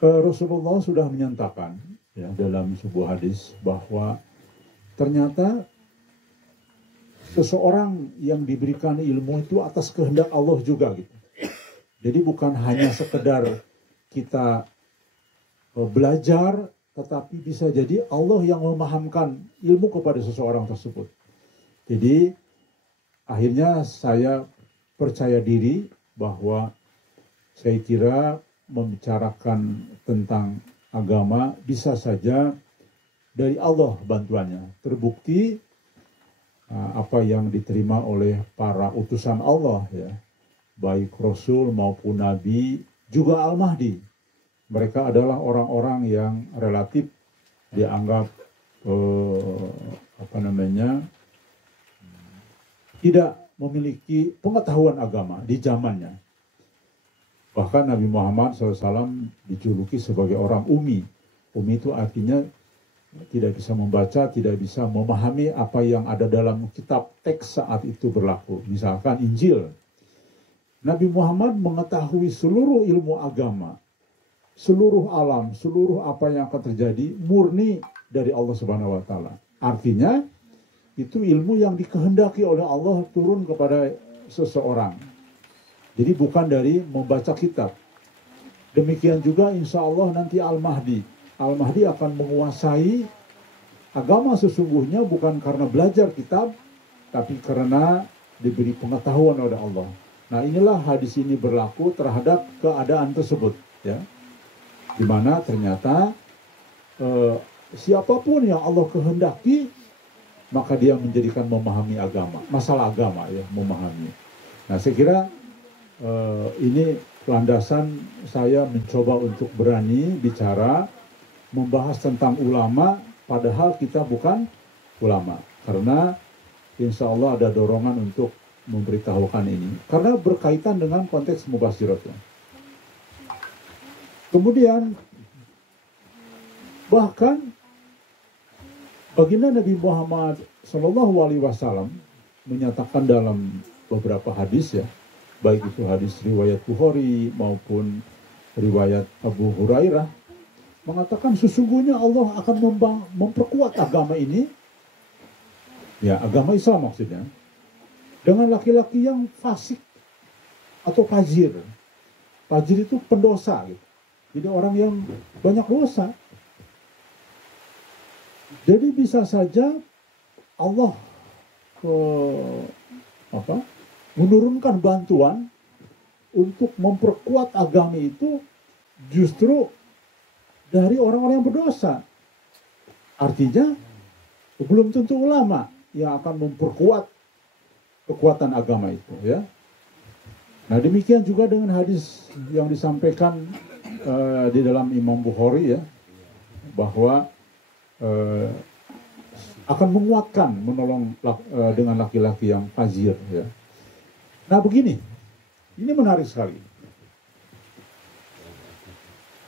Rasulullah sudah menyatakan ya dalam sebuah hadis bahwa ternyata seseorang yang diberikan ilmu itu atas kehendak Allah juga gitu. Jadi bukan hanya sekedar kita belajar, tetapi bisa jadi Allah yang memahamkan ilmu kepada seseorang tersebut. Jadi akhirnya saya percaya diri bahwa saya kira membicarakan tentang agama bisa saja dari Allah bantuannya. Terbukti apa yang diterima oleh para utusan Allah ya, baik Rasul maupun Nabi, juga Al-Mahdi. Mereka adalah orang-orang yang relatif dianggap tidak memiliki pengetahuan agama di zamannya. Bahkan Nabi Muhammad SAW dijuluki sebagai orang umi. Umi itu artinya tidak bisa membaca, tidak bisa memahami apa yang ada dalam kitab teks saat itu berlaku. Misalkan Injil. Nabi Muhammad mengetahui seluruh ilmu agama, seluruh alam, seluruh apa yang akan terjadi murni dari Allah Subhanahu wa taala. Artinya itu ilmu yang dikehendaki oleh Allah turun kepada seseorang. Jadi bukan dari membaca kitab. Demikian juga insya Allah nanti Al-Mahdi. Al-Mahdi akan menguasai agama sesungguhnya bukan karena belajar kitab, tapi karena diberi pengetahuan oleh Allah. Nah inilah hadis ini berlaku terhadap keadaan tersebut. Ya. Di mana ternyata siapapun yang Allah kehendaki, maka dia menjadikan memahami agama. Masalah agama ya, memahami. Nah saya kira ini landasan saya mencoba untuk berani bicara membahas tentang ulama padahal kita bukan ulama, karena insya Allah ada dorongan untuk memberitahukan ini karena berkaitan dengan konteks mubasyiratnya. Kemudian bahkan baginda Nabi Muhammad SAW menyatakan dalam beberapa hadis ya, baik itu hadis riwayat Bukhari maupun riwayat Abu Hurairah, mengatakan sesungguhnya Allah akan memperkuat agama ini, ya agama Islam maksudnya, dengan laki-laki yang fasik atau fajir. Fajir itu pendosa gitu. Jadi orang yang banyak dosa. Jadi bisa saja Allah menurunkan bantuan untuk memperkuat agama itu justru dari orang-orang yang berdosa. Artinya belum tentu ulama yang akan memperkuat kekuatan agama itu ya. Nah demikian juga dengan hadis yang disampaikan di dalam Imam Bukhari ya, bahwa akan menguatkan, menolong dengan laki-laki yang fajir ya. Nah begini, ini menarik sekali.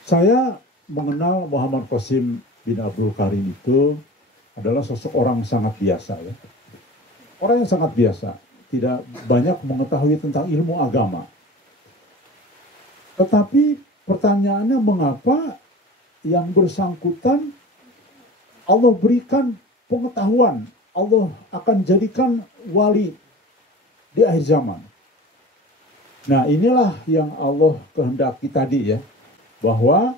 Saya mengenal Muhammad Qasim bin Abdul Karim itu adalah seseorang sangat biasa ya. Orang yang sangat biasa, tidak banyak mengetahui tentang ilmu agama. Tetapi pertanyaannya mengapa yang bersangkutan Allah berikan pengetahuan, Allah akan jadikan wali di akhir zaman. Nah inilah yang Allah kehendaki tadi ya, bahwa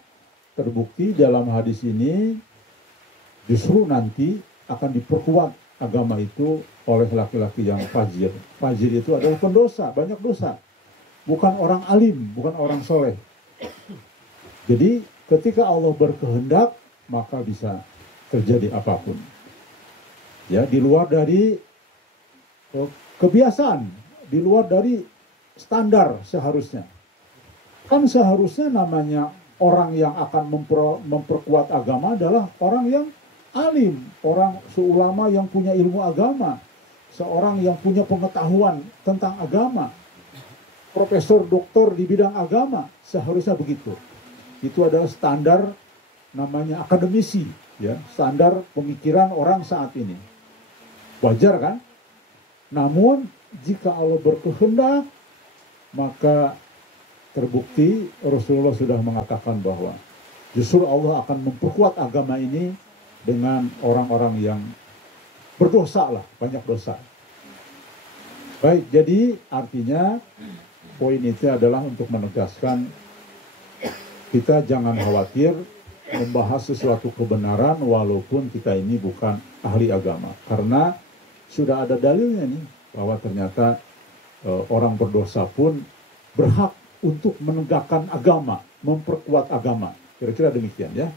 terbukti dalam hadis ini justru nanti akan diperkuat agama itu oleh laki-laki yang fajir. Fajir itu adalah pendosa, banyak dosa. Bukan orang alim, bukan orang soleh. Jadi ketika Allah berkehendak, maka bisa terjadi apapun. Ya, di luar dari kebiasaan, di luar dari standar seharusnya. Kan seharusnya namanya orang yang akan memperkuat agama adalah orang yang alim, orang seulama yang punya ilmu agama, seorang yang punya pengetahuan tentang agama, profesor, doktor di bidang agama, seharusnya begitu. Itu adalah standar namanya akademisi, ya, standar pemikiran orang saat ini. Wajar kan? Namun jika Allah berkehendak, maka terbukti Rasulullah sudah mengatakan bahwa Justru Allah akan memperkuat agama ini dengan orang-orang yang berdosa lah, banyak dosa. Baik, jadi artinya poin itu adalah untuk menegaskan kita jangan khawatir membahas sesuatu kebenaran walaupun kita ini bukan ahli agama. Karena sudah ada dalilnya nih bahwa ternyata orang berdosa pun berhak untuk menegakkan agama, memperkuat agama. Kira-kira demikian ya.